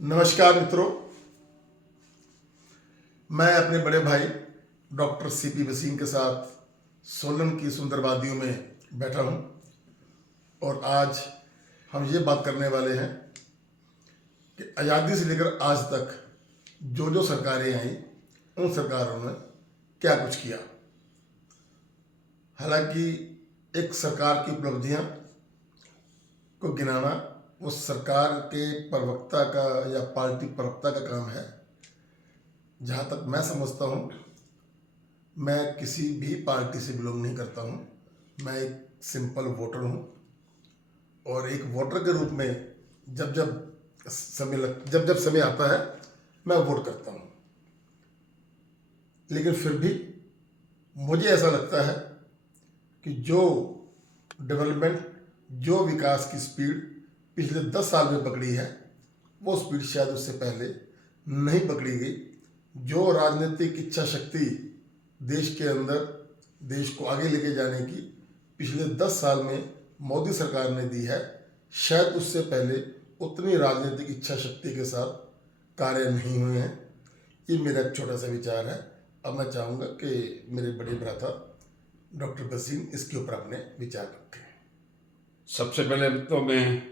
नमस्कार मित्रों, मैं अपने बड़े भाई डॉक्टर सीपी वसीम के साथ सोलन की सुंदर वादियों में बैठा हूं और आज हम ये बात करने वाले हैं कि आज़ादी से लेकर आज तक जो जो सरकारें आई उन सरकारों ने क्या कुछ किया। हालांकि एक सरकार की उपलब्धियां को गिनाना वो सरकार के प्रवक्ता का या पार्टी प्रवक्ता का काम है। जहाँ तक मैं समझता हूँ, मैं किसी भी पार्टी से बिलोंग नहीं करता हूँ। मैं एक सिंपल वोटर हूँ और एक वोटर के रूप में जब जब समय आता है मैं वोट करता हूँ। लेकिन फिर भी मुझे ऐसा लगता है कि जो डेवलपमेंट, जो विकास की स्पीड पिछले 10 साल में पकड़ी है, वो स्पीड शायद उससे पहले नहीं पकड़ी गई। जो राजनीतिक इच्छा शक्ति देश के अंदर देश को आगे लेके जाने की पिछले 10 साल में मोदी सरकार ने दी है, शायद उससे पहले उतनी राजनीतिक इच्छा शक्ति के साथ कार्य नहीं हुए हैं। ये मेरा एक छोटा सा विचार है। अब मैं चाहूँगा कि मेरे बड़े भ्राता डॉक्टर वसीम इसके ऊपर अपने विचार रखें। सबसे पहले तो मैं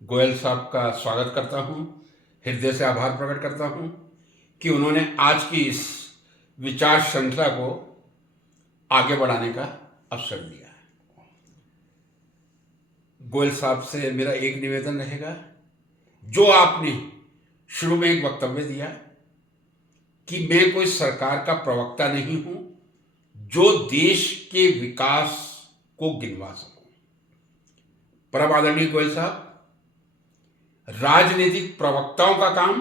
गोयल साहब का स्वागत करता हूं, हृदय से आभार प्रकट करता हूं कि उन्होंने आज की इस विचार श्रृंखला को आगे बढ़ाने का अवसर दिया है। गोयल साहब से मेरा एक निवेदन रहेगा, जो आपने शुरू में एक वक्तव्य दिया कि मैं कोई सरकार का प्रवक्ता नहीं हूं जो देश के विकास को गिनवा सकूं। परम आदरणीय गोयल साहब, राजनीतिक प्रवक्ताओं का काम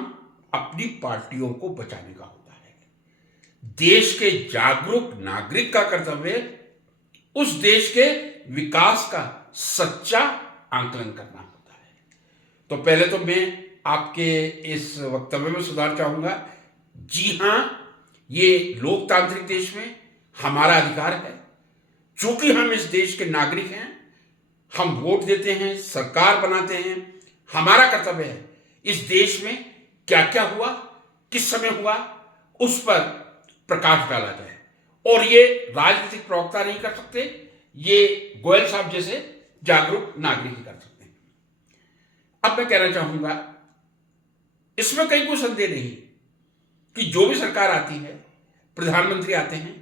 अपनी पार्टियों को बचाने का होता है। देश के जागरूक नागरिक का कर्तव्य उस देश के विकास का सच्चा आंकलन करना होता है। तो पहले तो मैं आपके इस वक्तव्य में सुधार चाहूंगा। जी हां, ये लोकतांत्रिक देश में हमारा अधिकार है। चूंकि हम इस देश के नागरिक हैं, हम वोट देते हैं, सरकार बनाते हैं। हमारा कर्तव्य है इस देश में क्या क्या हुआ, किस समय हुआ, उस पर प्रकाश डाला जाए। और ये राजनीतिक प्रवक्ता नहीं कर सकते, ये गोयल साहब जैसे जागरूक नागरिक ही कर सकते हैं। अब मैं कहना चाहूंगा, इसमें कहीं कोई संदेह नहीं कि जो भी सरकार आती है, प्रधानमंत्री आते हैं,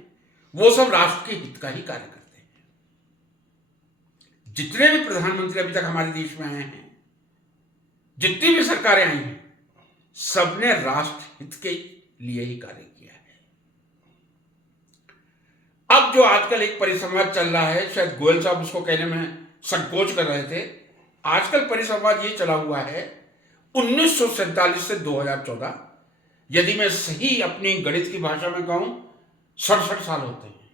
वो सब राष्ट्र के हित का ही कार्य करते हैं। जितने भी प्रधानमंत्री अभी तक हमारे देश में आए हैं, जितनी भी सरकारें आई हैं, सबने राष्ट्र हित के लिए ही कार्य किया है। अब जो आजकल एक परिसंवाद चल रहा है, शायद गोयल साहब उसको कहने में संकोच कर रहे थे। आजकल परिसंवाद ये चला हुआ है 1947 से 2014, यदि मैं सही अपनी गणित की भाषा में कहूं 67 साल होते हैं।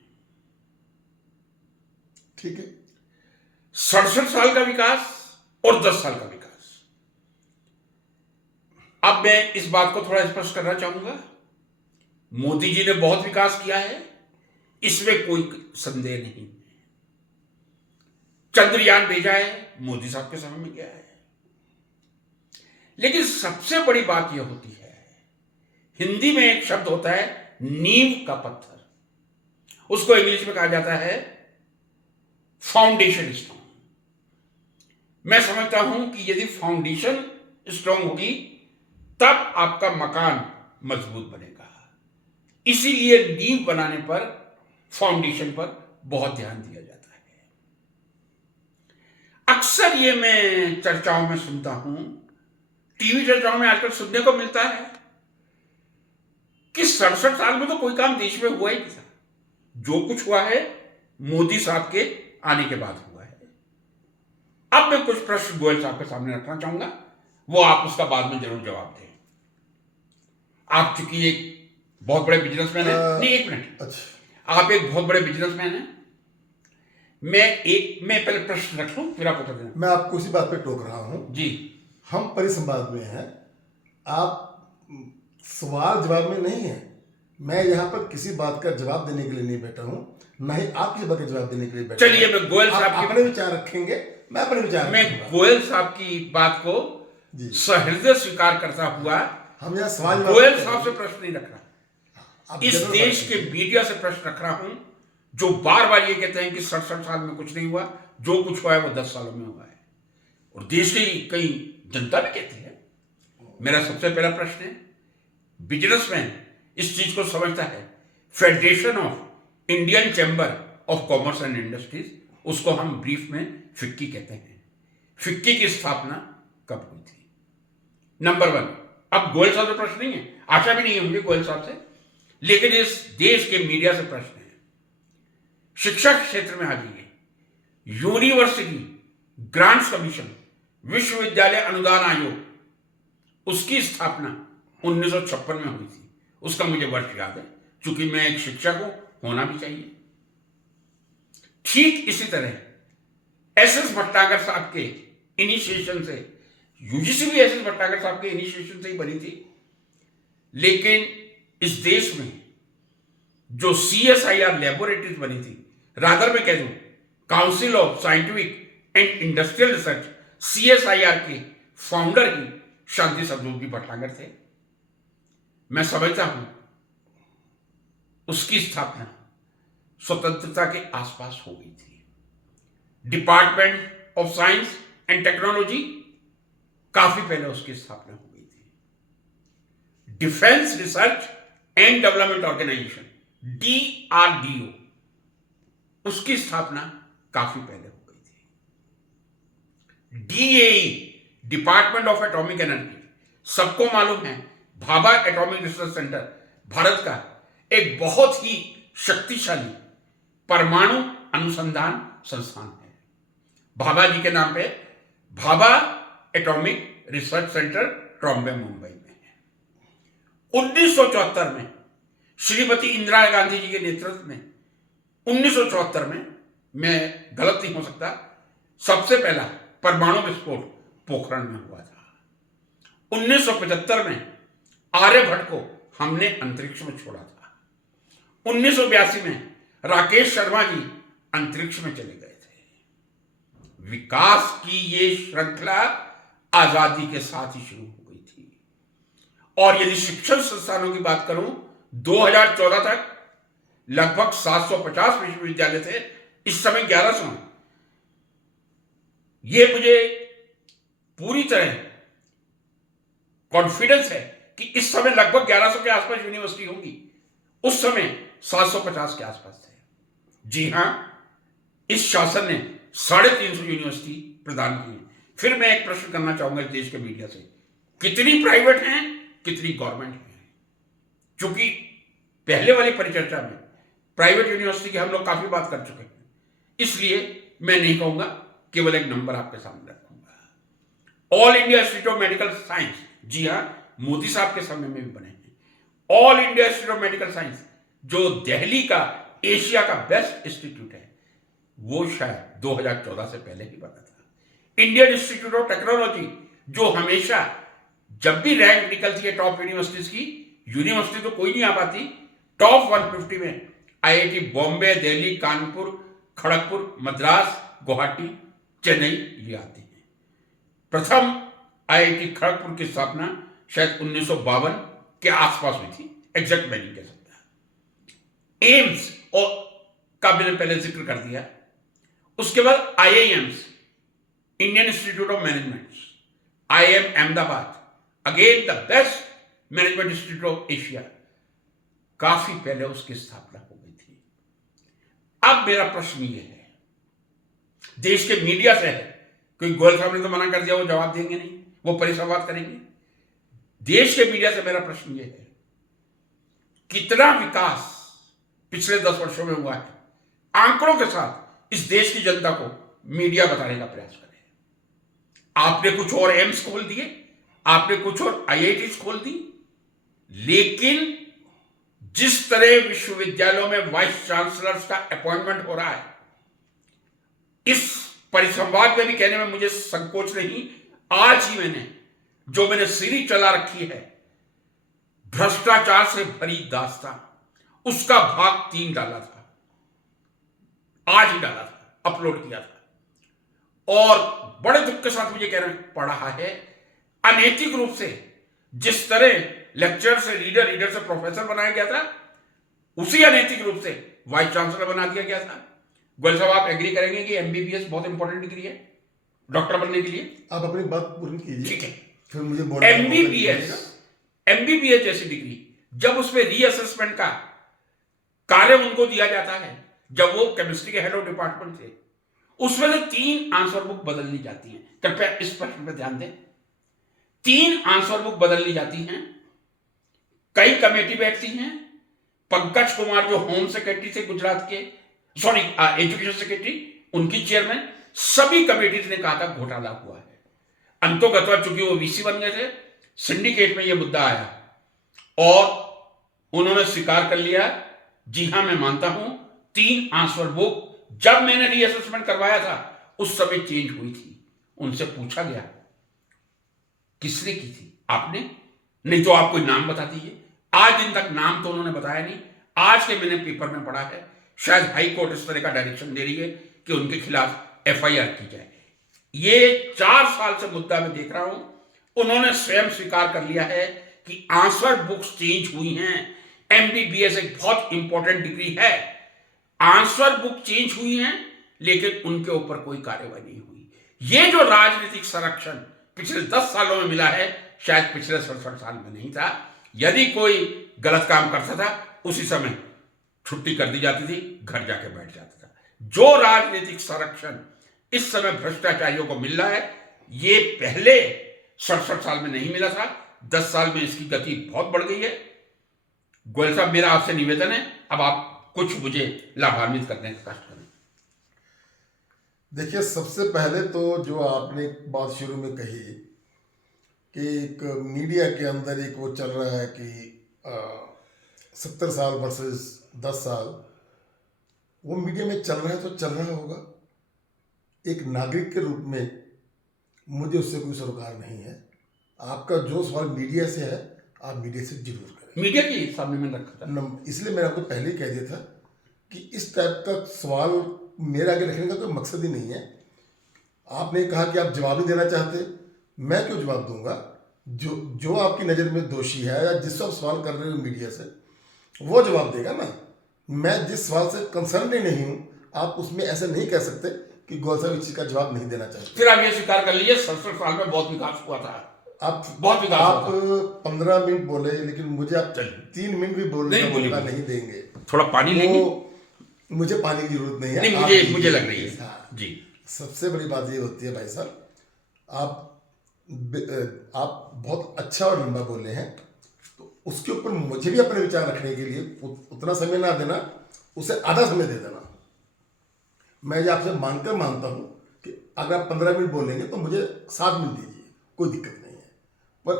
ठीक है, 67 साल का विकास और 10 साल का विकास। अब मैं इस बात को थोड़ा स्पष्ट करना चाहूंगा, मोदी जी ने बहुत विकास किया है, इसमें कोई संदेह नहीं। चंद्रयान भेजा है, मोदी साहब के समय में किया है। लेकिन सबसे बड़ी बात यह होती है, हिंदी में एक शब्द होता है नींव का पत्थर, उसको इंग्लिश में कहा जाता है फाउंडेशन स्टोन। मैं समझता हूं कि यदि फाउंडेशन स्ट्रांग होगी तब आपका मकान मजबूत बनेगा। इसीलिए नींव बनाने पर, फाउंडेशन पर बहुत ध्यान दिया जाता है। अक्सर ये मैं चर्चाओं में सुनता हूं, टीवी चर्चाओं में आजकल सुनने को मिलता है कि 67 साल में तो कोई काम देश में हुआ ही नहीं था। जो कुछ हुआ है मोदी साहब के आने के बाद हुआ है। अब मैं कुछ प्रश्न गोयल साहब के सामने रखना चाहूंगा, वो आप उसका बाद में जरूर जवाब दें। आप चूंकि एक बहुत बड़े बिजनेसमैन हैं, नहीं एक मिनट, अच्छा, आप एक बहुत बड़े बिजनेसमैन हैं। मैं पहले प्रश्न रख लूं, फिर आप उत्तर देना। मैं आपको इसी बात पे टोक रहा हूं जी, हम परिसंवाद में हैं, आप सवाल जवाब में नहीं है। मैं यहाँ पर किसी बात का जवाब देने के लिए नहीं बैठा हूँ, ना ही आप किसी बात का जवाब देने के लिए बैठा। चलिए मैं गोयल साहब अपने विचार रखेंगे, मैं अपने विचार मैं गोयल साहब की बात को जी। सहृदय स्वीकार करता हुआ हम यहाँ सवाल गोयल साहब से प्रश्न नहीं रख रहा, आप इस जरूर देश बात के कीजिए। मीडिया से प्रश्न रख रहा हूं, जो बार बार ये कहते हैं कि 67 साल में कुछ नहीं हुआ, जो कुछ हुआ है वो 10 सालों में हुआ है, और देश की कई जनता भी कहती है। मेरा सबसे पहला प्रश्न है, बिजनेसमैन इस चीज को समझता है, federation of Indian chamber of commerce and industries, उसको हम ब्रीफ में फिक्की कहते हैं, फिक्की की स्थापना कब हुई थी? नंबर 1। अब गोयल साहब से प्रश्न नहीं है, आशा भी नहीं है मुझे गोयल साहब से, लेकिन इस देश के मीडिया से प्रश्न है। शिक्षा क्षेत्र में आ जाइए, यूनिवर्सिटी ग्रांट्स कमीशन, विश्वविद्यालय अनुदान आयोग, उसकी स्थापना 1956 में हुई थी। उसका मुझे वर्ष याद है, चूंकि मैं एक शिक्षक हूं, होना भी चाहिए। ठीक इसी तरह एस भट्टागर साहब के इनिशिएशन से, यूजीसी भी एस भट्टागर साहब के इनिशिएशन से ही बनी थी, लेकिन इस देश में जो CSIR लेबोरेटरीज बनी थी, रादर मैं कह दूं council of scientific and industrial research, CSIR के फाउंडर ही शांति सदोगी भट्टागर थे। मैं समझता हूं उसकी स्थापना स्वतंत्रता के आसपास हो गई थी। Department of science and technology, काफी पहले उसकी स्थापना हो गई थी। Defence research and development organisation, DRDO, उसकी स्थापना काफी पहले हो गई थी। DAE, department of atomic energy, सबको मालूम है Bhabha atomic research centre Bharat का एक बहुत ही शक्तिशाली परमाणु अनुसंधान संस्थान है। भाभा जी के नाम पे Bhabha atomic research centre Trombay Mumbai में है। 1974 में श्रीमती इंदिरा गांधी जी के नेतृत्व में 1974 में, मैं गलत नहीं हो सकता, सबसे पहला परमाणु विस्फोट पोखरण में हुआ था। 1975 में आर्यभट्ट को हमने अंतरिक्ष में छोड़ा था। 1982 में राकेश शर्मा जी अंतरिक्ष में चले गए थे। विकास की ये श्रृंखला आजादी के साथ ही शुरू हो गई थी। और यदि शिक्षण संस्थानों की बात करूं, 2014 तक लगभग 750 विश्वविद्यालय थे, इस समय 1100 हैं। ये मुझे पूरी तरह कॉन्फिडेंस है कि इस समय लगभग 1100 के आसपास यूनिवर्सिटी होंगी, उस समय 750 के आसपास थे। जी हां, इस शासन ने 350 यूनिवर्सिटी प्रदान की है। फिर मैं एक प्रश्न करना चाहूंगा इस देश के मीडिया से, कितनी प्राइवेट हैं, कितनी गवर्नमेंट हैं? क्योंकि पहले वाली परिचर्चा में प्राइवेट यूनिवर्सिटी की हम लोग काफी बात कर चुके हैं, इसलिए मैं नहीं कहूंगा, केवल एक नंबर आपके सामने रखूंगा। All India Institute of Medical Science, जी हां, मोदी साहब के समय में भी बने हैं। All India Institute of Medical Science, जो दिल्ली का एशिया का बेस्ट इंस्टीट्यूट है, वो शायद 2014 से पहले ही बना था। इंडियन इंस्टीट्यूट ऑफ टेक्नोलॉजी, जो हमेशा जब भी रैंक निकलती है टॉप यूनिवर्सिटीज की, यूनिवर्सिटी तो कोई नहीं आ पाती, टॉप 150 में IIT बॉम्बे, दिल्ली, कानपुर, खड़गपुर, मद्रास, गुवाहाटी, चेन्नई ये आते हैं। प्रथम IIT खड़गपुर की स्थापना शायद 1952 के आसपास हुई थी, एग्जैक्ट मैं नहीं कह सकता। एम्स और का मैंने पहले जिक्र कर दिया। उसके बाद IIMs, Indian institute of management, IIM Ahmedabad, again the best management institute of Asia, काफी पहले उसकी स्थापना हो गई थी। अब मेरा प्रश्न ये है, देश के मीडिया से है, कोई गोयल साहब ने तो मना कर दिया, वो जवाब देंगे नहीं, वो परिसंवाद करेंगे। देश के मीडिया से मेरा प्रश्न ये है, कितना विकास पिछले 10 वर्षों में हुआ है? आंकड़ों के साथ इस देश की जनता को मीडिया बताने का प्रयास करे। आपने कुछ और एम्स खोल दिए, आपने कुछ और IITs खोल दी, लेकिन जिस तरह विश्वविद्यालयों में वाइस चांसलर्स का अपॉइंटमेंट हो रहा है, इस परिसंवाद में भी कहने में मुझे संकोच नहीं, आज ही मैंने सीरीज चला रखी है भ्रष्टाचार से भरी दास्तान, उसका भाग 3 डाला था, आज ही डाला था, अपलोड किया था, और बड़े दुख के साथ मुझे कहना पड़ रहा है, अनैतिक रूप से जिस तरह लेक्चर से रीडर, रीडर से प्रोफेसर बनाया गया था, उसी अनैतिक रूप से वाइस चांसलर बना दिया गया था। गोयल साहब, आप एग्री करेंगे कि एमबीबीएस बहुत इंपॉर्टेंट डिग्री है डॉक्टर बनने के लिए? आप अपनी बात पूरी कीजिए, ठीक है। फिर मुझे बोलने का मौका दीजिएगा। एमबीबीएस जैसी डिग्री जब उसमें रीअसेसमेंट का कार्य उनको दिया जाता है, जब वो केमिस्ट्री के हेड ऑफ डिपार्टमेंट थे, उसमें से 3 आंसर बुक बदलनी जाती हैं। कृपया इस प्रश्न पर ध्यान दें। 3 आंसर बुक बदलनी जाती हैं। कई कमेटी बैठती हैं। पंकज कुमार जो होम सेक्रेटरी थे गुजरात के, सॉरी एजुकेशन सेक्रेटरी, उनकी चेयरमैन, सभी कमेटीज ने कहा था घोटाला हुआ है। अंतोगत्वा चूंकि वो वीसी बन गए थे, सिंडिकेट में यह मुद्दा आया और उन्होंने स्वीकार कर लिया, जी हां मैं मानता हूं 3 आंसर बुक जब मैंने रीअसेसमेंट करवाया था उस समय चेंज हुई थी। उनसे पूछा गया किसने की थी? आपने? नहीं तो आप कोई नाम बता दीजिए। आज दिन तक नाम तो उन्होंने बताया नहीं। आज के मैंने पेपर में पढ़ा है, शायद हाई कोर्ट इस तरह का डायरेक्शन दे रही है कि उनके खिलाफ एफआईआर की जाए। ये 4 साल से मुद्दा मैं देख रहा हूं। उन्होंने स्वयं स्वीकार कर लिया है कि आंसर बुक्स चेंज हुई हैं। एमबीबीएस एक बहुत इंपॉर्टेंट डिग्री है, आंसर बुक चेंज हुई हैं, लेकिन उनके ऊपर कोई कार्रवाई नहीं हुई। ये जो राजनीतिक संरक्षण पिछले 10 सालों में मिला है, शायद पिछले 67 साल में नहीं था। यदि कोई गलत काम करता था, उसी समय छुट्टी कर दी जाती थी, घर जाके बैठ जाता था। जो राजनीतिक संरक्षण इस समय भ्रष्टाचारियों को मिल रहा है, ये पहले 67 साल में नहीं मिला था। 10 साल में इसकी गति बहुत बढ़ गई है। गोयल साहब, मेरा आपसे निवेदन है, अब आप कुछ मुझे लाभान्वित करने का कष्ट करें। देखिए, सबसे पहले तो जो आपने एक बात शुरू में कही कि एक मीडिया के अंदर एक वो चल रहा है कि 70 साल वर्सेस 10 साल, वो मीडिया में चल रहा है तो चल रहा होगा। एक नागरिक के रूप में मुझे उससे कोई सरोकार नहीं है। आपका जो सवाल मीडिया से है, आप मीडिया से जरूर करें। मीडिया के सामने मैंने रखा था, इसलिए मैंने आपको पहले ही कह दिया था कि इस टाइप का सवाल मेरे आगे रखने का कोई मकसद ही नहीं है। आपने कहा कि आप जवाब नहीं देना चाहते, मैं क्यों जवाब दूंगा? जो आपकी नज़र में दोषी है या जिससे आप सवाल कर रहे हो मीडिया से, वो जवाब देगा ना। मैं जिस सवाल से कंसर्न ही नहीं हूँ, आप उसमें ऐसे नहीं कह सकते कि गोयल साहब इस चीज़ का जवाब नहीं देना चाहते। फिर आप ये स्वीकार कर लीजिए 67 साल में बहुत विकास हुआ था। आप बहुत विकास आप 15 मिनट बोले, लेकिन मुझे आप 3 मिनट भी बोलने का मौका नहीं देंगे। थोड़ा पानी लेंगे? मुझे पानी की जरूरत नहीं है। नहीं, मुझे लग रही है। हाँ जी। सबसे बड़ी बात ये होती है भाई साहब, आप बहुत अच्छा और लंबा बोले हैं, तो उसके ऊपर मुझे भी अपने विचार रखने के लिए उतना समय ना देना, उसे आधा समय दे देना। मैं ये आपसे मानकर मानता हूँ कि अगर आप 15 मिनट बोलेंगे तो मुझे 7 मिनट दीजिए, कोई दिक्कत नहीं है। पर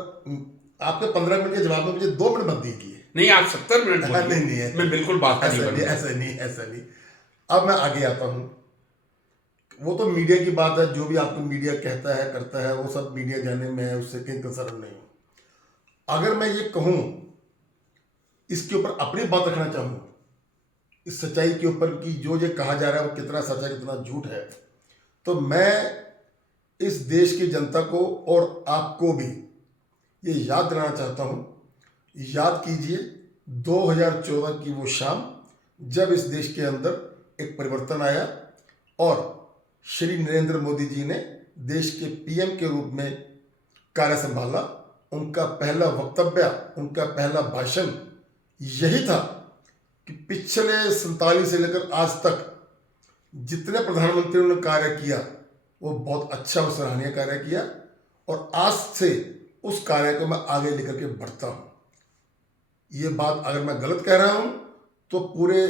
आपके 15 मिनट के जवाब में मुझे 2 मिनट मत दीजिए। नहीं, आप 70 मिनट बोलिए। नहीं है, मैं बिल्कुल बात ऐसा नहीं। अब मैं आगे आता हूँ। वो तो मीडिया की बात है, जो भी आपको मीडिया कहता है करता है, वो सब मीडिया जाने में है, उससे कहीं कंसर्न नहीं हूँ। अगर मैं ये कहूँ, इसके ऊपर अपनी बात रखना चाहूँ, इस सच्चाई के ऊपर कि जो ये कहा जा रहा है वो कितना सच है कितना झूठ है, तो मैं इस देश की जनता को और आपको भी ये याद दिलाना चाहता हूँ। याद कीजिए 2014 की वो शाम, जब इस देश के अंदर एक परिवर्तन आया और श्री नरेंद्र मोदी जी ने देश के पीएम के रूप में कार्य संभाला। उनका पहला वक्तव्य, उनका पहला भाषण यही था कि पिछले 47 से लेकर आज तक जितने प्रधानमंत्रियों ने कार्य किया, वो बहुत अच्छा और सराहनीय कार्य किया, और आज से उस कार्य को मैं आगे लेकर के बढ़ता हूँ। ये बात अगर मैं गलत कह रहा हूँ तो पूरे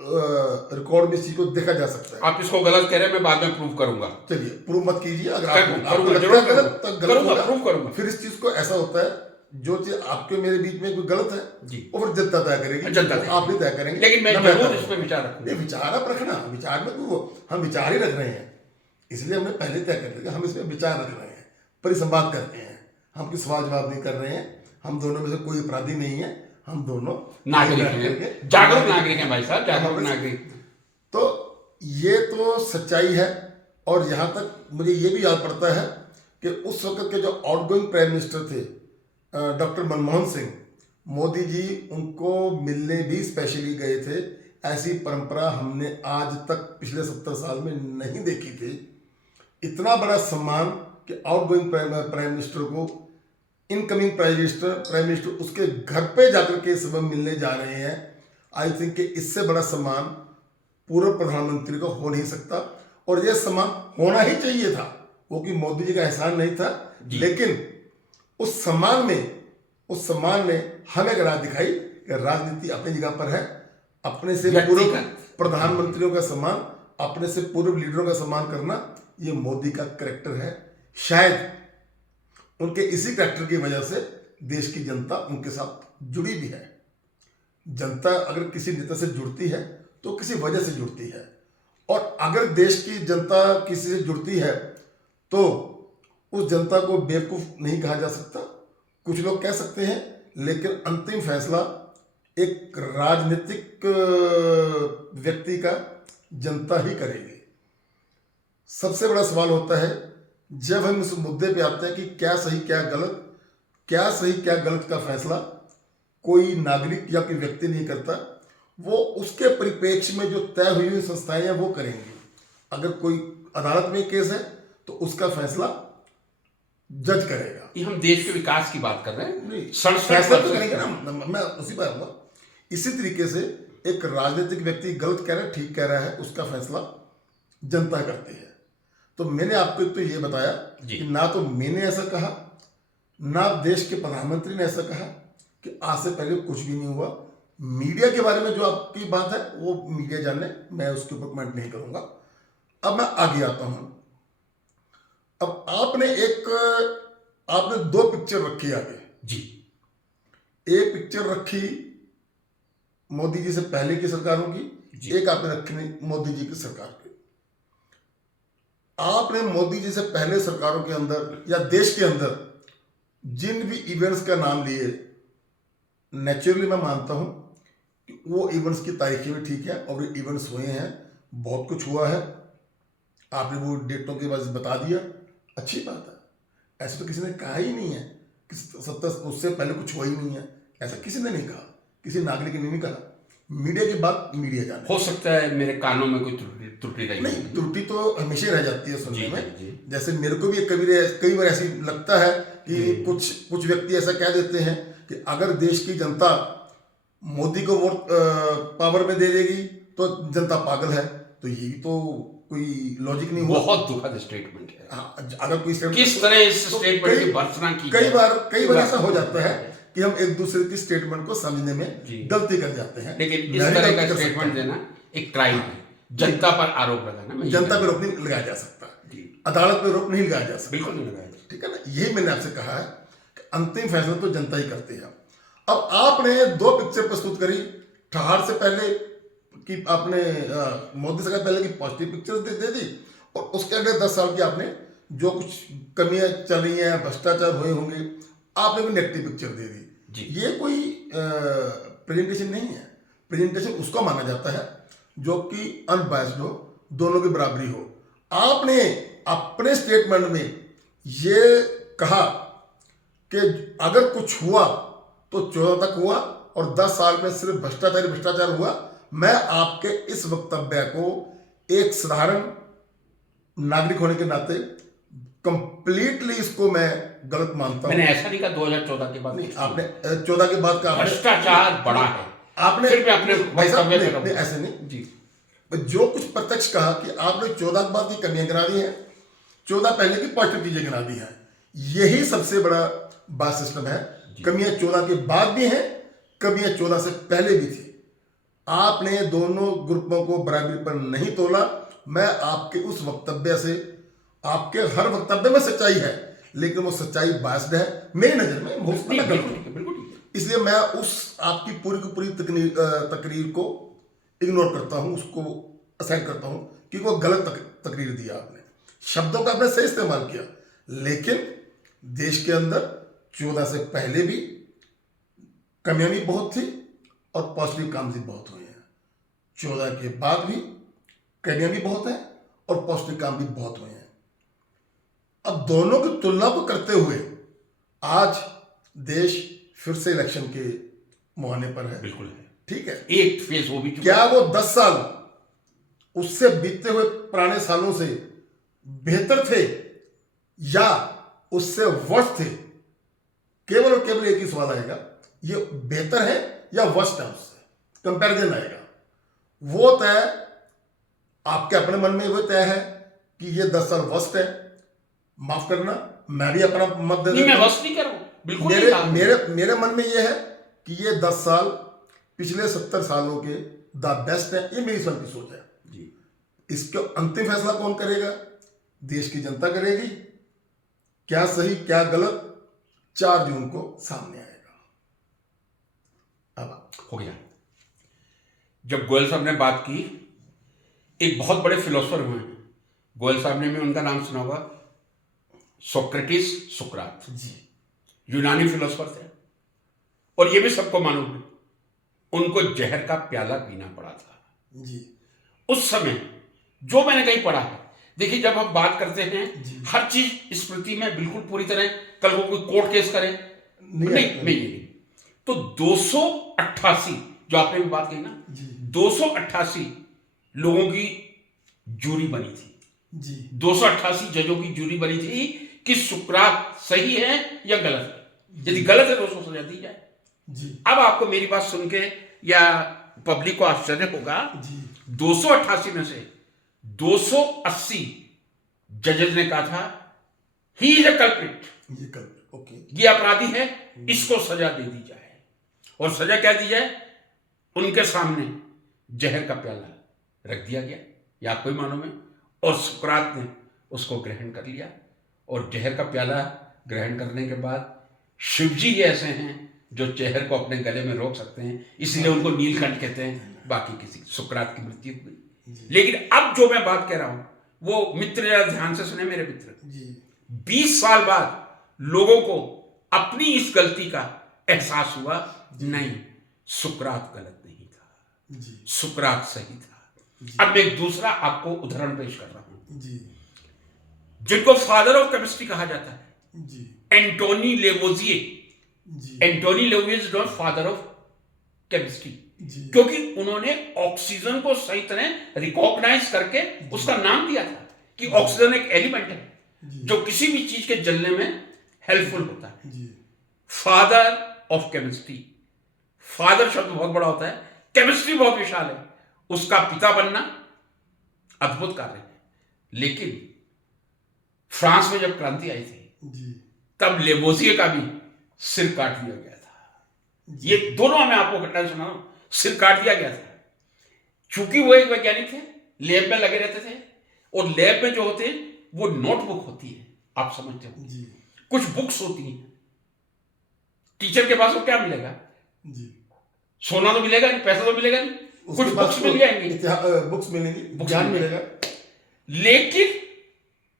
रिकॉर्ड में इसी को देखा जा सकता है। आप इसको गलत कह रहे हैं, मैं बाद में प्रूव करूंगा। चलिए, प्रूव मत कीजिए। अगर आपको लगता है गलत तो गलत होगा, प्रूव करूंगा। फिर इस चीज को ऐसा होता है, जो चीज आपके मेरे बीच में कोई गलत है जी, वो फिर जनता तय करेगी, आप नहीं तय करेंगे। लेकिन मैं जरूर इस पे विचार रखूंगा। विचार आप रखना, विचार में क्यों, हम विचार ही रख रहे हैं, इसलिए हमने पहले तय कर लिया हम इसमें विचार रख रहे हैं, परिसंवाद करते हैं। हम किसी सवाल जवाब नहीं कर रहे हैं। हम दोनों में से कोई अपराधी नहीं है, हम दोनों नागरिक हैं, जागरूक नागरिक हैं भाई साहब, जागरूक नागरिक। तो ये तो सच्चाई है। और यहाँ तक मुझे ये भी याद पड़ता है कि उस वक्त के जो आउटगोइंग प्राइम मिनिस्टर थे डॉक्टर मनमोहन सिंह, मोदी जी उनको मिलने भी स्पेशली गए थे। ऐसी परंपरा हमने आज तक पिछले 70 साल में नहीं देखी थी। इतना बड़ा सम्मान कि आउटगोइंग प्राइम मिनिस्टर को इनकमिंग प्राइम मिनिस्टर उसके घर पे जाकर के सब मिलने जा रहे हैं। आई थिंक कि इससे बड़ा सम्मान पूर्व प्रधानमंत्री को हो नहीं सकता, और यह सम्मान होना ही चाहिए था। वो कि मोदी जी का एहसान नहीं था, लेकिन उस सम्मान ने हमें एक राह दिखाई कि राजनीति अपनी जगह पर है। अपने से पूर्व प्रधानमंत्रियों का सम्मान, अपने से पूर्व लीडरों का सम्मान करना, ये मोदी का कैरेक्टर है। शायद उनके इसी कैरेक्टर की वजह से देश की जनता उनके साथ जुड़ी भी है। जनता अगर किसी नेता से जुड़ती है तो किसी वजह से जुड़ती है, और अगर देश की जनता किसी से जुड़ती है तो उस जनता को बेवकूफ नहीं कहा जा सकता। कुछ लोग कह सकते हैं, लेकिन अंतिम फैसला एक राजनीतिक व्यक्ति का जनता ही करेगी। सबसे बड़ा सवाल होता है जब हम इस मुद्दे पे आते हैं कि क्या सही क्या गलत का फैसला कोई नागरिक या कोई व्यक्ति नहीं करता, वो उसके परिप्रेक्ष्य में जो तय हुई हुई संस्थाएं हैं वो करेंगी। अगर कोई अदालत में केस है तो उसका फैसला जज करेगा। ये हम देश के विकास की बात कर रहे हैं, नहीं, 67% फैसला तो करेंगे ना, मैं उसी पर आऊंगा। इसी तरीके से एक राजनीतिक व्यक्ति गलत कह रहा है ठीक कह रहा है, उसका फैसला जनता करती है। तो मैंने आपको तो ये बताया कि ना तो मैंने ऐसा कहा, ना देश के प्रधानमंत्री ने ऐसा कहा कि आज से पहले कुछ भी नहीं हुआ। मीडिया के बारे में जो आपकी बात है वो मीडिया जाने, मैं उसके ऊपर कमेंट नहीं करूंगा। अब मैं आगे आता हूं। अब आपने दो पिक्चर रखी आगे जी। एक पिक्चर रखी मोदी जी से पहले की सरकारों की, एक आपने रखी मोदी जी की सरकार की। आपने मोदी जी से पहले सरकारों के अंदर या देश के अंदर जिन भी इवेंट्स का नाम लिए, नेचुरली मैं मानता हूं कि वो इवेंट्स की तारीखें भी ठीक है और ये इवेंट्स हुए हैं, बहुत कुछ हुआ है। आपने वो डेटों के बाद बता दिया, अच्छी बात है। ऐसा तो किसी ने कहा ही नहीं है कि 70 उससे पहले कुछ हुआ ही नहीं है, ऐसा किसी ने नहीं कहा, किसी नागरिक ने नहीं कहा। मीडिया की बात मीडिया जाने। हो सकता है मेरे कानों में कोई त्रुटि रही नहीं, त्रुटि तो हमेशा रह जाती है सुनने में। जी। जैसे मेरे को भी कई बार ऐसी लगता है कि कुछ व्यक्ति ऐसा कह देते हैं कि अगर देश की जनता मोदी को वोट पावर में दे देगी तो जनता पागल है। तो ये तो कोई लॉजिक नहीं हुआ। बहुत दुखद स्टेटमेंट है। हाँ, अगर कोई किस तरह इस स्टेटमेंट की भर्त्सना की कई बार ऐसा हो जाता है कि हम एक दूसरे की स्टेटमेंट को समझने में गलती कर जाते हैं। लेकिन इस तरह का स्टेटमेंट देना एक क्राइम है। जनता पर आरोप लगाना, जनता पर रोक नहीं लगाया जा सकता, अदालत में रोक नहीं लगाया जा सकता, बिल्कुल नहीं लगाया। ठीक है ना। यही मैंने आपसे कहा है कि अंतिम फैसला तो जनता ही करती है। अब आपने दो पिक्चर प्रस्तुत करी, ठहार से पहले कि आपने मोदी सरकार पहले की पॉजिटिव पिक्चर्स दे दी, और उसके अगले 10 साल की आपने जो कुछ कमियां चल रही हैं, भ्रष्टाचार हुए होंगे, आपने भी नेगेटिव पिक्चर दे दी। ये कोई प्रेजेंटेशन नहीं है। प्रेजेंटेशन उसको माना जाता है जो कि अनबायस्ड हो, दोनों की बराबरी हो। आपने अपने स्टेटमेंट में ये कहा कि अगर कुछ हुआ तो 14 तक हुआ और 10 साल में सिर्फ भ्रष्टाचार हुआ। मैं आपके इस वक्तव्य को एक साधारण नागरिक होने के नाते कंप्लीटली इसको मैं गलत मानता हूं। मैंने ऐसा नहीं कहा 2014 के बाद नहीं, आपने 14 के बाद का भ्रष्टाचार बढ़ा है आपने ऐसे नहीं जी। जो कुछ प्रत्यक्ष कहा कि आपने 14 के बाद की कमियां गिना दी हैं, 14 पहले की पॉजिटिव चीजें गिना दी हैं। यही सबसे बड़ा बात सिस्टम है। कमियां 14 के बाद भी हैं, कमियां 14 से पहले भी थी। आपने दोनों ग्रुपों को बराबरी पर नहीं तोला। मैं आपके उस वक्तव्य से, आपके हर वक्तव्य में सच्चाई है, लेकिन वो सच्चाई बायस्ड है मेरी नजर में, हो सकता है बिल्कुल। इसलिए मैं उस आपकी पूरी की पूरी तकरीर को इग्नोर करता हूं, उसको असाइन करता हूं कि वो गलत तकरीर दिया आपने। शब्दों का आपने सही इस्तेमाल किया, लेकिन देश के अंदर 14 से पहले भी कमियां भी बहुत थी और पॉजिटिव काम भी बहुत हुए हैं। 14 के बाद भी कमियां भी बहुत हैं और पॉजिटिव काम भी बहुत हुए हैं। अब दोनों की तुलना को करते हुए आज देश फिर से इलेक्शन के मुहाने पर है। बिल्कुल है। ठीक है, एक फेज हो भी चुका क्या वो 10 साल उससे बीतते हुए पुराने सालों से बेहतर थे या उससे वर्स्ट थे? केवल और केवल एक ही सवाल आएगा, ये बेहतर है या वर्स्ट है, उससे कंपैरिजन आएगा। वो तय आपके अपने मन में वो तय है कि ये 10 साल वर्स्ट है। माफ करना, मैं भी अपना मत दे नहीं, देता मैं हूं। बस नहीं कर रहा हूं, बिल्कुल नहीं मेरे कहा। मेरे मेरे मन में ये है कि ये 10 साल पिछले 70 सालों के द बेस्ट है। ये मेरी स्वयं की सोच है जी। इसका अंतिम फैसला कौन करेगा? देश की जनता करेगी। क्या सही क्या गलत 4 जून को सामने आएगा। अब हो गया। जब गोयल साहब ने बात की, एक बहुत बड़े फिलोसोफर हुए हैं गोयल साहब ने, भी उनका नाम सुना होगा, सोक्रेटिस, सुकरात, जी यूनानी फिलोसोफर थे। और ये भी सबको मालूम है, उनको जहर का प्याला पीना पड़ा था जी उस समय। जो मैंने कहीं पढ़ा है, देखिए जब हम बात करते हैं हर चीज स्मृति में बिल्कुल पूरी तरह, कल वो कोई कोर्ट केस करे नहीं। तो 288 जो आपने भी बात कही ना, 288 लोगों की जूरी बनी थी। जी 288 जजों की जूरी बनी थी कि सुकरात सही है या गलत है। यदि गलत है तो उसको सजा दी जाए। जी अब आपको मेरी बात सुन के या पब्लिक को आश्चर्य होगा, 288 में से 280 जजेस ने कहा था ही इज अ कल्प्रिट, ये कल ओके ये अपराधी है, इसको सजा दे दी जाए। और सजा क्या दी जाए? उनके सामने जहर का प्याला रख दिया गया, ये आपको ही मालूम है। और सुकरात ने उसको ग्रहण कर लिया। और जहर का प्याला ग्रहण करने के बाद शिवजी ही ऐसे हैं जो जहर को अपने गले में रोक सकते हैं, इसलिए उनको नीलकंठ कहते हैं। बाकी किसी सुकरात की मृत्यु हुई। लेकिन अब जो मैं बात कह रहा हूं वो मित्र जरा ध्यान से सुने मेरे मित्र, 20 साल बाद लोगों को अपनी इस गलती का एहसास हुआ, नहीं सुकरात गलत नहीं था, सुकरात सही था। अब मैं एक दूसरा आपको उदाहरण पेश कर रहा हूं, जिनको फादर ऑफ केमिस्ट्री कहा जाता है, Antoine Lavoisier. Antoine Lavoisier is not father of chemistry, क्योंकि उन्होंने ऑक्सीजन को सही तरह रिकॉग्नाइज करके उसका नाम दिया था कि ऑक्सीजन एक एलिमेंट है जो किसी भी चीज के जलने में हेल्पफुल होता है। फादर ऑफ केमिस्ट्री, फादर शब्द बहुत बड़ा होता है, केमिस्ट्री बहुत विशाल है। उसका पिता बनना अद्भुत कार्य है। लेकिन फ्रांस में जब क्रांति आई थी तब लेवोजिए का भी सिर काट दिया गया था। ये दोनों मैं आपको घटना सुना रहा हूं, सिर काट दिया गया था। चूंकि वो एक वैज्ञानिक थे, लैब में लगे रहते थे, और लैब में जो होते हैं वो नोटबुक होती है, आप समझते हो, कुछ बुक्स होती हैं। टीचर के पास वो क्या मिलेगा? सोना तो मिलेगा नहीं, पैसा तो मिलेगा नहीं, कुछ बुक्स मिल जाएंगी, बुक्स मिलेंगी, ज्ञान मिलेगा। लेकिन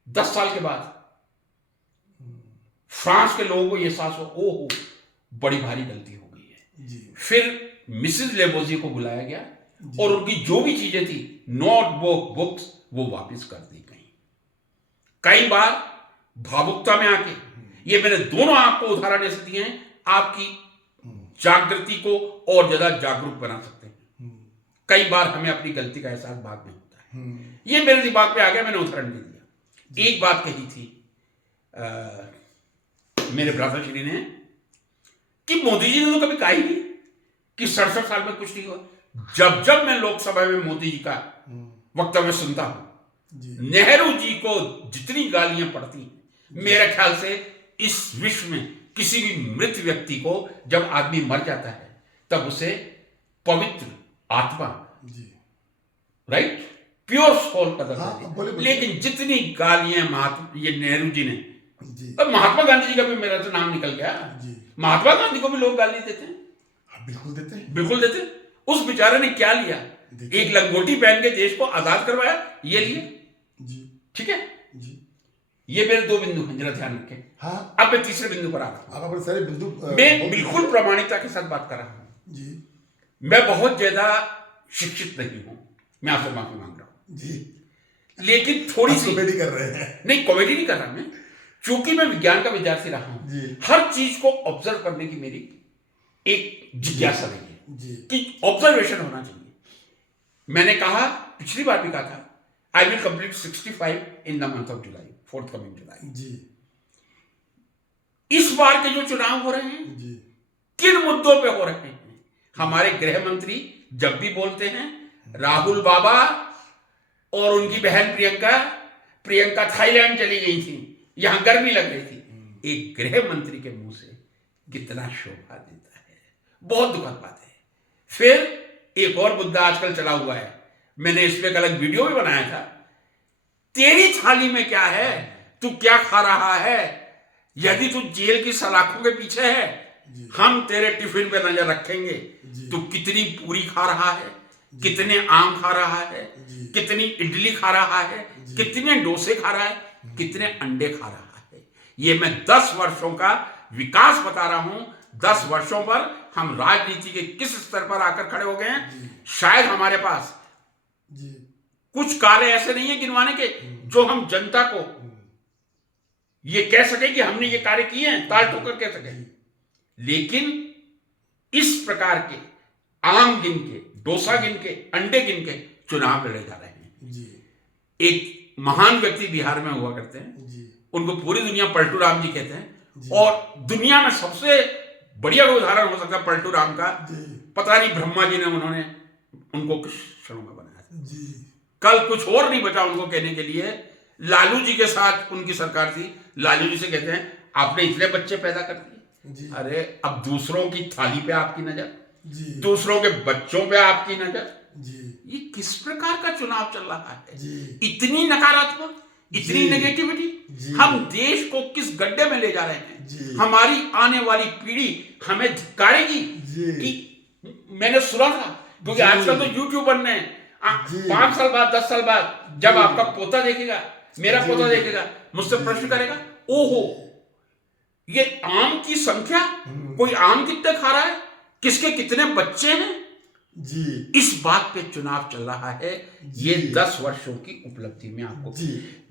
10 साल के बाद फ्रांस के लोगों को यह एहसास हो, ओहो बड़ी भारी गलती हो गई है। फिर मिसेस लेवोजिए को बुलाया गया और उनकी जो भी चीजें थी, नोटबुक, बुक्स, वो वापस कर दी गई। कई बार भावुकता में आके, ये मैंने दोनों आपको उदाहरण ऐसे दिए हैं, आपकी जागृति को और ज्यादा जागरूक बना सकते हैं। कई बार हमें अपनी गलती का एहसास बाद में होता है। ये मेरे दिमाग पे आ गया, मैंने उदाहरण दे दिया। एक बात कही थी मेरे भ्राता श्री ने कि मोदी जी ने तो कभी कहा ही नहीं कि 67 साल में कुछ नहीं हुआ। जब जब मैं लोकसभा में मोदी जी का वक्तव्य सुनता हूं, नेहरू जी को जितनी गालियां पड़ती, मेरे ख्याल से इस विश्व में किसी भी मृत व्यक्ति को जब आदमी मर जाता है तब उसे पवित्र आत्मा, राइट, प्योर सोल कदर देती है। लेकिन जितनी गालियां ये नेहरू जी ने, अब महात्मा गांधी जी का भी मेरा तो नाम निकल गया, महात्मा गांधी को भी लोग गाली देते हैं। बिल्कुल देते हैं, बिल्कुल देते हैं। उस बेचारे ने क्या लिया? एक लंगोटी पहन के देश को आजाद करवाया, ये लिए। ठीक है, ये मेरे 2 बिंदु हैं, जरा ध्यान रखें। हाँ, अब मैं तीसरे बिंदु पर आता हूं। आप अपने सारे बिंदु मैं बिल्कुल प्रामाणिकता के साथ बात कर रहा हूं। मैं बहुत ज्यादा शिक्षित नहीं हूं, मैं आपसे माफी मांग रहा हूं, लेकिन थोड़ी सी कॉमेडी कर रहे हैं। नहीं, कॉमेडी नहीं कर रहा मैं, चूंकि मैं विज्ञान का विद्यार्थी रहा हूं, जी। हर चीज को ऑब्जर्व करने की मेरी एक जिज्ञासा रही है जी। कि ऑब्जर्वेशन होना चाहिए। मैंने कहा, पिछली बार भी कहा था, I will complete 65 in the month of July, fourth coming July. जी। इस बार के जो चुनाव हो रहे हैं, जी। किन मुद्दों पे हो रहे हैं? हमारे गृह मंत्री जब भी बोलते हैं, राहुल बाबा और उनकी बहन प्रियंका थाईलैंड चली गई थी, यहां गर्मी लग रही थी। एक गृह मंत्री के मुंह से कितना शोभा देता है, बहुत दुखद बात है। फिर एक और मुद्दा आजकल चला हुआ है, मैंने इस पे एक अलग वीडियो भी बनाया था। तेरी थाली में क्या है, तू क्या खा रहा है? यदि तू जेल की सलाखों के पीछे है, हम तेरे टिफिन पे नजर रखेंगे। तू कितनी पूरी खा रहा है, कितने आम खा रहा है, कितनी इडली खा रहा है, कितने डोसे खा रहा है, कितने अंडे खा रहा है। ये मैं 10 वर्षों का विकास बता रहा हूं। 10 वर्षों पर हम राजनीति के किस स्तर पर आकर खड़े हो गए हैं। शायद हमारे पास कुछ कार्य ऐसे नहीं है गिनवाने के जो हम जनता को ये कह सके कि हमने ये कार्य किए हैं, ताल ठोकर कह सके। लेकिन इस प्रकार के आम गिन के, डोसा गिन के, अंडे गिन के चुनाव लड़े जा रहे हैं। एक महान व्यक्ति बिहार में हुआ करते हैं, उनको पूरी दुनिया पलटू राम जी कहते हैं, और दुनिया में सबसे बढ़िया उदाहरण हो सकता है पलटू राम का। पता नहीं ब्रह्मा जी ने उनको किस क्षणों में बनाया था। कल कुछ और नहीं बचा उनको कहने के लिए। लालू जी के साथ उनकी सरकार थी, लालू जी से कहते हैं आपने इतने बच्चे पैदा कर दिए। अरे अब दूसरों की थाली पे आपकी नजर, दूसरों के बच्चों पे आपकी नजर, ये किस प्रकार का चुनाव चल रहा है? इतनी नकारात्मक, इतनी नेगेटिविटी, हम देश को किस गड्ढे में ले जा रहे हैं? हमारी आने वाली पीढ़ी हमें धिक्कारेगी कि मैंने सुना था, क्योंकि आजकल तो यूट्यूब बनने 5 साल बाद, 10 साल बाद जब आपका पोता देखेगा, मेरा पोता देखेगा, मुझसे प्रश्न करेगा, ओहो ये आम की संख्या, कोई आम कितने खा रहा है, किसके कितने बच्चे हैं। इस बात पे चुनाव चल रहा है। ये 10 वर्षों की उपलब्धि में आपको,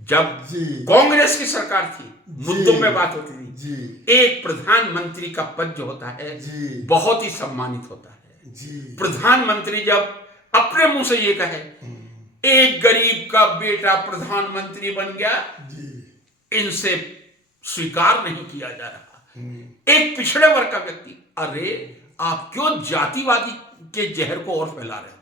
जब कांग्रेस की सरकार थी, मुद्दों में बात होती थी। एक प्रधानमंत्री का पद जो होता है बहुत ही सम्मानित होता है। प्रधानमंत्री जब अपने मुंह से ये कहे एक गरीब का बेटा प्रधानमंत्री बन गया, इनसे स्वीकार नहीं किया जा रहा। एक पिछड़े वर्ग का व्यक्ति, अरे आप क्यों जातिवादी के जहर को और फैला रहे हो?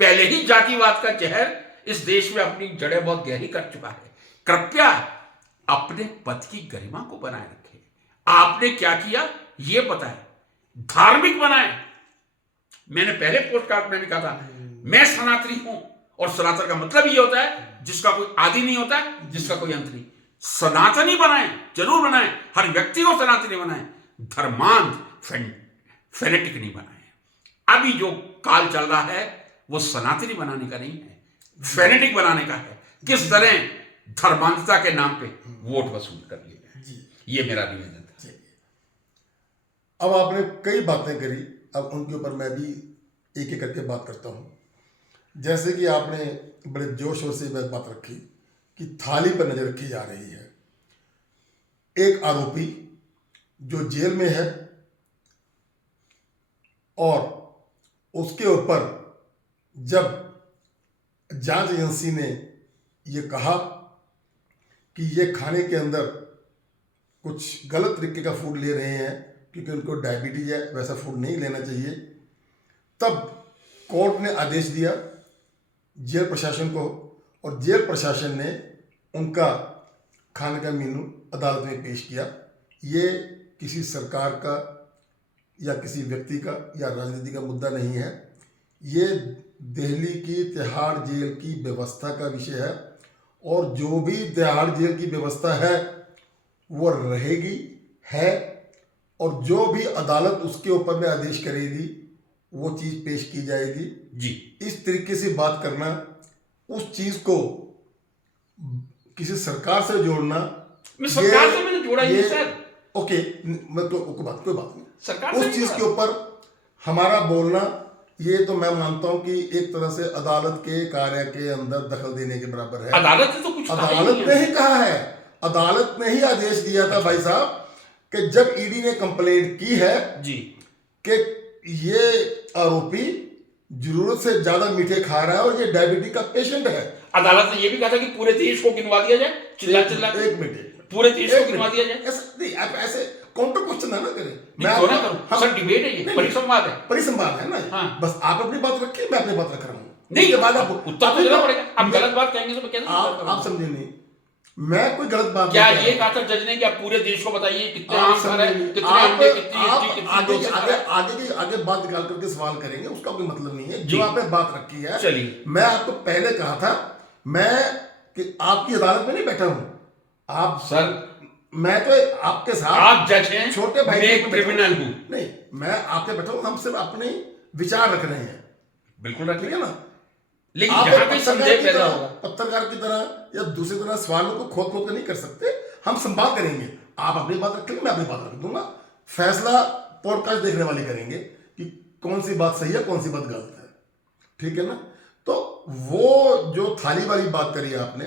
पहले ही जातिवाद का जहर इस देश में अपनी जड़ें बहुत गहरी कर चुका है। कृपया अपने पद की गरिमा को बनाए रखें। आपने क्या किया ये बताएं, धार्मिक बनाएं। मैंने पहले पोस्टकार्ड में भी कहा था, मैं सनातनी हूं, और सनातन का मतलब ये होता है जिसका कोई आदि नहीं होता, जिसका कोई अंत नहीं। सनातनी बनाएं, जरूर बनाएं, हर व्यक्ति को सनातनी बनाएं, धर्मांध फेनेटिक नहीं बनाएं। अभी जो काल चल रहा है वो सनातनी बनाने का नहीं है, फेनेटिक बनाने का है। किस तरह धर्मांधता के नाम पे वोट वसूल कर लिए जाए, ये मेरा निवेदन था। अब आपने कई बातें करी, अब उनके ऊपर मैं भी एक एक करके बात करता हूं। जैसे कि आपने बड़े जोश शोर से बात रखी कि थाली पर नजर रखी जा रही है। एक आरोपी जो जेल में है और उसके ऊपर जब जांच एजेंसी ने ये कहा कि ये खाने के अंदर कुछ गलत तरीके का फूड ले रहे हैं क्योंकि उनको डायबिटीज है, वैसा फूड नहीं लेना चाहिए, तब कोर्ट ने आदेश दिया जेल प्रशासन को, और जेल प्रशासन ने उनका खाने का मेनू अदालत में पेश किया। ये किसी सरकार का या किसी व्यक्ति का या राजनीति का मुद्दा नहीं है, ये दिल्ली की तिहाड़ जेल की व्यवस्था का विषय है, और जो भी तिहाड़ जेल की व्यवस्था है वो रहेगी है, और जो भी अदालत उसके ऊपर में आदेश करेगी वो चीज़ पेश की जाएगी। जी, इस तरीके से बात करना, उस चीज़ को किसी सरकार से जोड़ना, मैं सरकार से मैंने जोड़ा ही सर। ओके, मैं तो कोई बात नहीं, सरकार उस चीज़ के ऊपर हमारा बोलना, ये तो मैं मानता हूं कि एक तरह से अदालत के कार्य के अंदर दखल देने के बराबर है। अदालत ने तो कुछ अदालत ने ही कहा है, अदालत ने ही आदेश दिया था भाई साहब कि जब ईडी ने कंप्लेंट की है जी कि ये आरोपी जरूरत से ज्यादा मीठे खा रहा है और ये डायबिटीज का पेशेंट है। अदालत ने यह भी कहा था कि पूरे देश को गिनवा दिया जाए, चिल्ला चिल्ला के। एक मिनट पूरे देश को गिनवा दिया जाए। ऐसा नहीं, आप ऐसे काउंटर क्वेश्चन ना करें। मैं क्यों ना करूं सर, डिबेट है ये, परिसंवाद है। परिसंवाद है ना। हाँ। बस आप अपनी बात रखिए, मैं अपनी बात रख रहा हूँ। नहीं, उसके बाद आप उत्तर तो देना पड़ेगा। आप गलत बात कहेंगे तो मैं कैसे आप समझे नहीं, मैं कोई गलत बात क्या नहीं ये कहा था जज ने कि आप पूरे देश को बताइए कितने आप आम खा रहे हैं, कितने आप अंडे, कितनी आप इडली, कितनी आगे डोसा खा रहे हैं? आगे बात निकाल करके सवाल करेंगे, उसका कोई मतलब नहीं है। जी। जो आपने बात रखी है, चलिए। मैं आपको पहले कहा था मैं कि आपकी अदालत में नहीं बैठा हूं। आप सर, मैं तो आपके साथ, आप जज हैं, छोटे भाई मैं के एक ऊपर बैठा क्रिमिनल हूं। नहीं, मैं आपके बैठा हूं, हम सिर्फ अपने विचार रख रहे हैं, बिल्कुल ठीक है ना। लेकिन आप जहां एक भी पत्रकार संदेह की पैदा तरह, होगा, पत्रकार की तरह या दूसरी तरह सवालों को खोद खोद कर नहीं कर सकते। हम संवाद करेंगे, आप अपनी बात रखेंगे, मैं अपनी बात रख दूंगा। फैसला पॉडकास्ट देखने वाले करेंगे कि कौन सी बात सही है, कौन सी बात गलत है, ठीक है ना। तो वो जो थाली वाली बात करी आपने,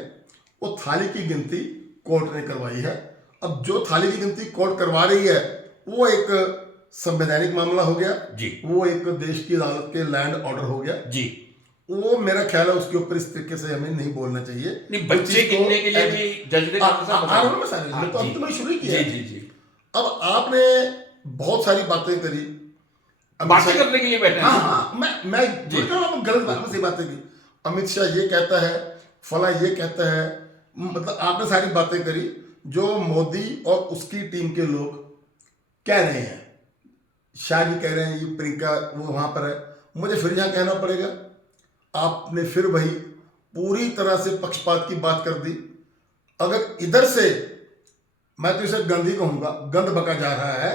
वो थाली की गिनती कोर्ट ने करवाई है। अब जो थाली की गिनती कोर्ट करवा रही है वो एक संवैधानिक मामला हो गया जी, वो एक देश की अदालत के लैंड ऑर्डर हो गया जी। वो मेरा ख्याल है उसके ऊपर इस तरीके से हमें नहीं बोलना चाहिए। नहीं, बच्चे गिनने के लिए भी जज ने कहा था, आ रहा हूं मैं सारे, मैं तो अभी तो मैं शुरू ही किया जी है। जी जी। अब आपने बहुत सारी बातें करी, बातें करने के लिए बैठे हैं। हाँ हाँ, मैं गलत बात में सही बातें की। अमित शाह ये कहता है, फला ये कहता है, मतलब आपने सारी बातें करी जो मोदी और उसकी टीम के लोग कह रहे हैं। शाह जी कह रहे हैं, ये प्रियंका वो वहां पर है। मुझे फिर यहाँ कहना पड़ेगा, आपने फिर वही पूरी तरह से पक्षपात की बात कर दी। अगर इधर से, मैं तो इसे गंद ही कहूंगा, गंद बका जा रहा है,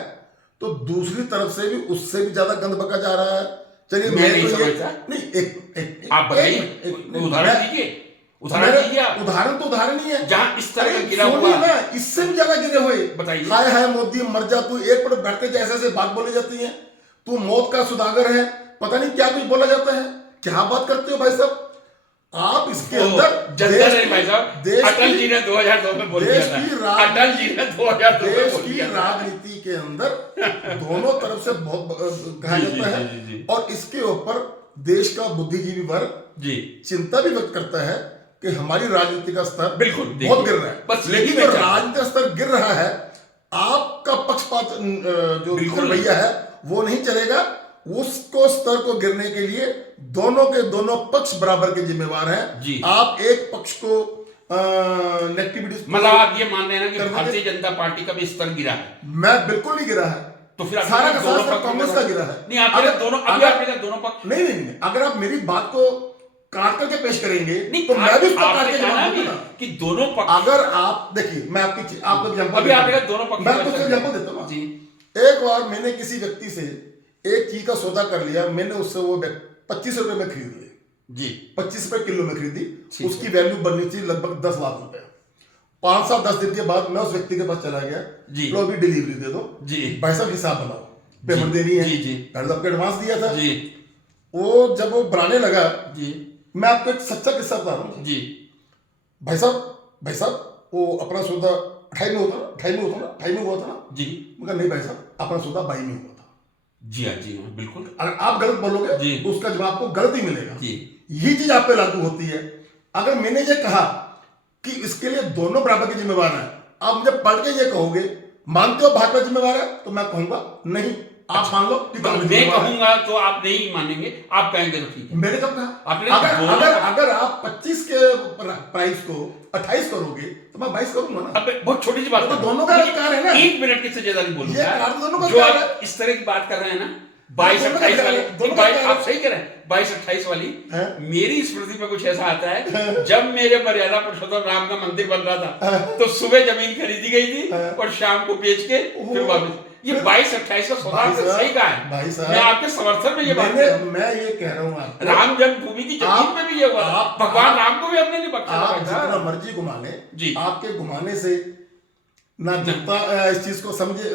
तो दूसरी तरफ से भी उससे भी ज्यादा गंद बका जा रहा है। चलिए मैं नहीं तो समझता। नहीं, एक आप बताइए, उदाहरण दीजिए, उदाहरण दीजिए आप। उदाहरण तो उदाहरण ही है जहां इस तरह का अरे गिरा सुनिए हुआ, ना, इससे भी ज्यादा गिरे हुए। बताइए। हाय हाय मोदी मर जा तू, एक पर बैठते जैसे ऐसे बात बोली जाती है, तू मौत का सुदागर है, पता नहीं क्या कुछ बोला जाता है। क्या बात करते हो भाई साहब आप। इसके अंदर जनता ने भाई साहब, अटल जी ने 2002 में बोल दिया था, अटल जी ने 2002 में बोल दिया था। राजनीति के अंदर दोनों तरफ से बहुत कहा जाता है, और इसके ऊपर देश का बुद्धिजीवी वर्ग जी चिंता भी व्यक्त करता है कि हमारी राजनीति का स्तर बिल्कुल बहुत गिर रहा है। बस लेकिन जो राजनीति का स्तर गिर रहा है, आपका पक्षपात जो रवैया है वो नहीं चलेगा। उसको स्तर को गिरने के लिए दोनों के दोनों पक्ष बराबर के जिम्मेवार हैं। आप एक पक्ष को नेगेटिविटी, मतलब आप ये मान रहे हैं ना कि भारतीय जनता पार्टी का भी स्तर गिरा है? मैं बिल्कुल नहीं गिरा है, तो फिर सारा का सारा कांग्रेस का गिरा है। नहीं, आपने दोनों, अभी आपने कहा दोनों पक्ष। नहीं, अगर आप मेरी बात को काट करके पेश करेंगे नहीं, तो मैं भी उसको काट के कहना जवाब भी दूंगा कि दोनों पक्ष। अगर आप देखिए, मैं आपको एग्जांपल, अभी आपने कहा दोनों पक्ष, मैं आपको एग्जांपल देता हूं। जी, एक बार मैंने किसी व्यक्ति से एक चीज का सौदा कर लिया, मैंने उससे वो 25 रुपए में खरीद ली जी, 25 रुपए किलो में खरीदी, उसकी वैल्यू बननी थी लगभग 10 लाख रुपए। 5 साल 10 दिन के बाद मैं उस व्यक्ति के पास चला गया, लो अभी डिलीवरी दे दो जी, भाई साहब हिसाब बनाओ, पेमेंट देनी है जी जी, पहले आपको एडवांस दिया था जी। वो जब वो बनाने लगा जी, मैं आपको एक सच्चा किस्सा बता रहा हूँ जी। भाई साहब वो अपना सौदा 28 में होता ना, 28 में हुआ था ना जी। मगर नहीं भाई साहब, अपना सौदा 22 में हुआ था। जी हाँ, जी हाँ, बिल्कुल। अगर आप गलत बोलोगे जी, तो उसका जवाब आपको गलत ही मिलेगा जी। यही चीज आप पे लागू होती है। अगर मैंने ये कहा कि इसके लिए दोनों बराबर के जिम्मेवार हैं, आप मुझे पढ़ के ये कहोगे मानते हो भाजपा जिम्मेवार है, तो मैं कहूंगा नहीं, आप मान लो कि मैं कहूंगा तो आप नहीं मानेंगे, आप कहेंगे तो ठीक है। मैंने कब कहा? आपने अगर आप 25 के प्राइस को 28 करोगे तो मैं 22 करूंगा ना। अब बहुत छोटी सी बात तो दोनों का अधिकार है ना। 1 मिनट की सजेदारी बोलूंगा, ये अधिकार दोनों का जो अधिकार आप इस तरह की बात कर रहे हैं ना, 22-28 वाली, आप सही कह रहे हैं, 22-28 वाली। मेरी स्मृति में कुछ ऐसा आता है, जब मेरे मर्यादा पुरुषोत्तम राम का मंदिर बन रहा था तो सुबह जमीन खरीदी गई थी और शाम को बेच के फिर वापस। ये 22-28 का सौदा सही कहा है भाई साहब, मैं आपके समर्थन में ये बात कर रहा हूं। मैं ये कह रहा हूँ आपको, राम जन्मभूमि की जमीन पे भी ये हुआ, भगवान राम को भी हमने नहीं बख्शा। आप जितना मर्जी घुमा ले जी, आपके घुमाने से ना जनता इस चीज को समझे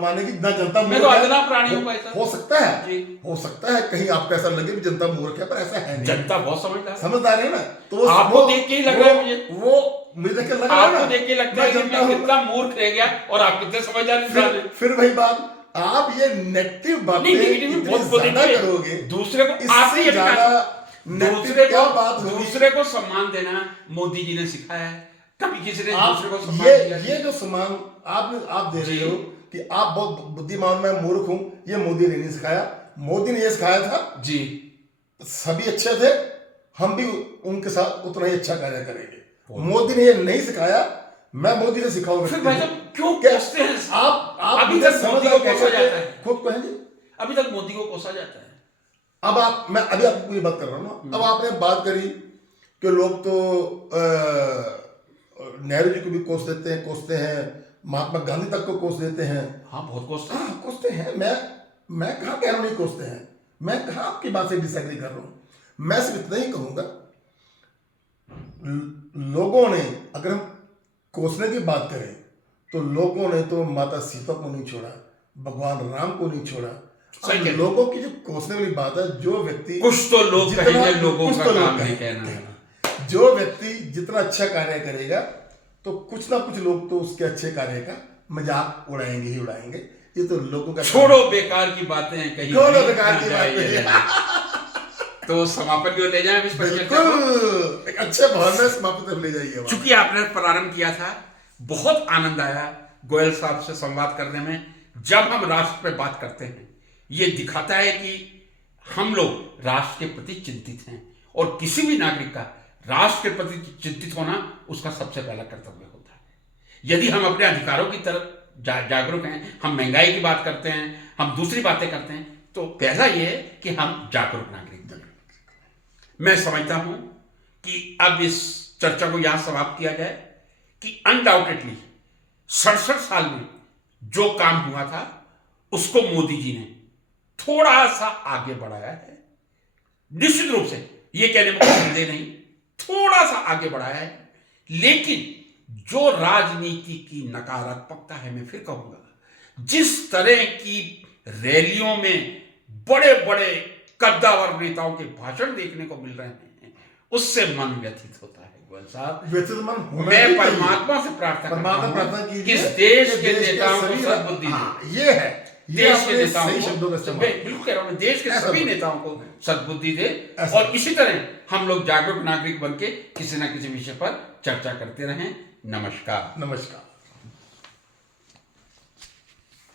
मानेगी, ना जनता मैं तो अदना प्राणी हूं भाई साहब। हो सकता है जी, हो सकता है कहीं आपको ऐसा लगे कि जनता मूर्ख है, पर ऐसा है नहीं। जनता बहुत समझदार समझदार है ना, तो आपको देख के ही लग रहा है मुझे। वो मुझे देख के लग रहा है आपको ना, देख के लगता है कि मैं कितना मूर्ख रह गया और आप कितने समझदार इंसान हैं। फिर वही बात, आप ये नेगेटिव बातें नहीं, नेगेटिव इतनी बहुत बोलेंगे। ज्यादा करोगे, दूसरे को इससे आप ये ज्यादा दूसरे क्या को बात होगी? दूसरे को सम्मान देना मोदी जी ने सिखाया है। कभी किसी ने दूसरे को आप सम्मान दिया ये जो सम्मान आप दे रहे जी। हो कि आप बहुत बुद्धिमान, मैं मूर्ख हूं, ये मोदी ने नहीं सिखाया। मोदी ने ये सिखाया था जी, सभी अच्छे थे, हम भी उनके साथ उतना ही अच्छा कार्य करेंगे। मोदी ने ये नहीं सिखाया, मैं मोदी से सिखाऊं। फिर भाई साहब क्यों क्या कोसते हैं? आप अभी मुझे तक मोदी समझदार को कह कोसा सकते हैं, जाता है। खुद कहें जी। अभी तक मोदी को कोसा जाता है। अब मैं अभी आपको पूरी बात कर रहा हूँ ना। अब आपने बात करी कि लोग तो नेहरू जी को भी कोसते हैं, महात्मा गांधी तक को कोस देते हैं। हाँ, बहुत कोसते हैं। हाँ, कोसते हैं। मैं कहाँ कह रहा हूँ नहीं कोसते हैं, मैं कहाँ आपकी बात से डिसएग्री कर रहा हूँ। मैं सिर्फ इतना ही कहूँगा, लोगों ने, अगर हम कोसने की बात करें तो लोगों ने तो माता सीता को नहीं छोड़ा, भगवान राम को नहीं छोड़ा। सही अब लोगों की जो कोसने वाली बात है, जो व्यक्ति कुछ तो लोग जितना- कहेंगे, लोगों कुछ का तो लोग काम नहीं कहेंगे। कहना। जो व्यक्ति जितना अच्छा कार्य करेगा तो कुछ ना कुछ लोग तो उसके अच्छे कार्य का मजाक उड़ाएंगे ही उड़ाएंगे। ये तो लोगों का छोड़ो बेकार की बातें कहीं छोड़ो भी बेकार ना की जाए ये बातें। जाए। तो समापन की ओर ले जाएं इस परिचर्चा को। बिल्कुल एक अच्छे भाव में समाप्त कर ले जाइए। चूंकि आपने प्रारंभ किया था, बहुत आनंद आया गोयल साहब से संवाद करने में। जब हम राष्ट्र पे बात करते हैं, ये दिखाता है कि हम लोग राष्ट्र के प्रति चिंतित हैं, और किसी भी नागरिक का राष्ट्र के प्रति चिंतित होना उसका सबसे पहला कर्तव्य होता है। यदि हम अपने अधिकारों की तरफ जागरूक हैं, हम महंगाई की बात करते हैं, हम दूसरी बातें करते हैं, तो पहला ये है कि हम जागरूक नागरिक। मैं समझता हूं कि अब इस चर्चा को यहां समाप्त किया जाए कि अनडाउटेडली 67 साल में जो काम हुआ था उसको मोदी जी ने थोड़ा सा आगे बढ़ाया है। निश्चित रूप से ये कहने में कोई संदेह नहीं, थोड़ा सा आगे बढ़ाया है। लेकिन जो राजनीति की नकारात्मकता है, मैं फिर कहूंगा, जिस तरह की रैलियों में बड़े बड़े कद्दावर नेताओं के भाषण देखने को मिल रहे हैं, उससे मन व्यथित होता है। गोयल साहब, व्यथित मन होना मैं ही परमात्मा से प्रार्थना प्रार्थना कि कीजिए इस देश कि के देश नेताओं को सभी- सद्बुद्धि दे। हाँ, ये है, ये देश के आपने नेताओं सही को, शब्दों का इस्तेमाल मैं बिल्कुल कह रहा हूं, देश के ऐसा सभी बोलो। नेताओं को सद्बुद्धि दे, ऐसा और इसी तरह हम लोग जागरूक नागरिक बन के किसी न किसी विषय पर चर्चा करते रहें। नमस्कार। नमस्कार।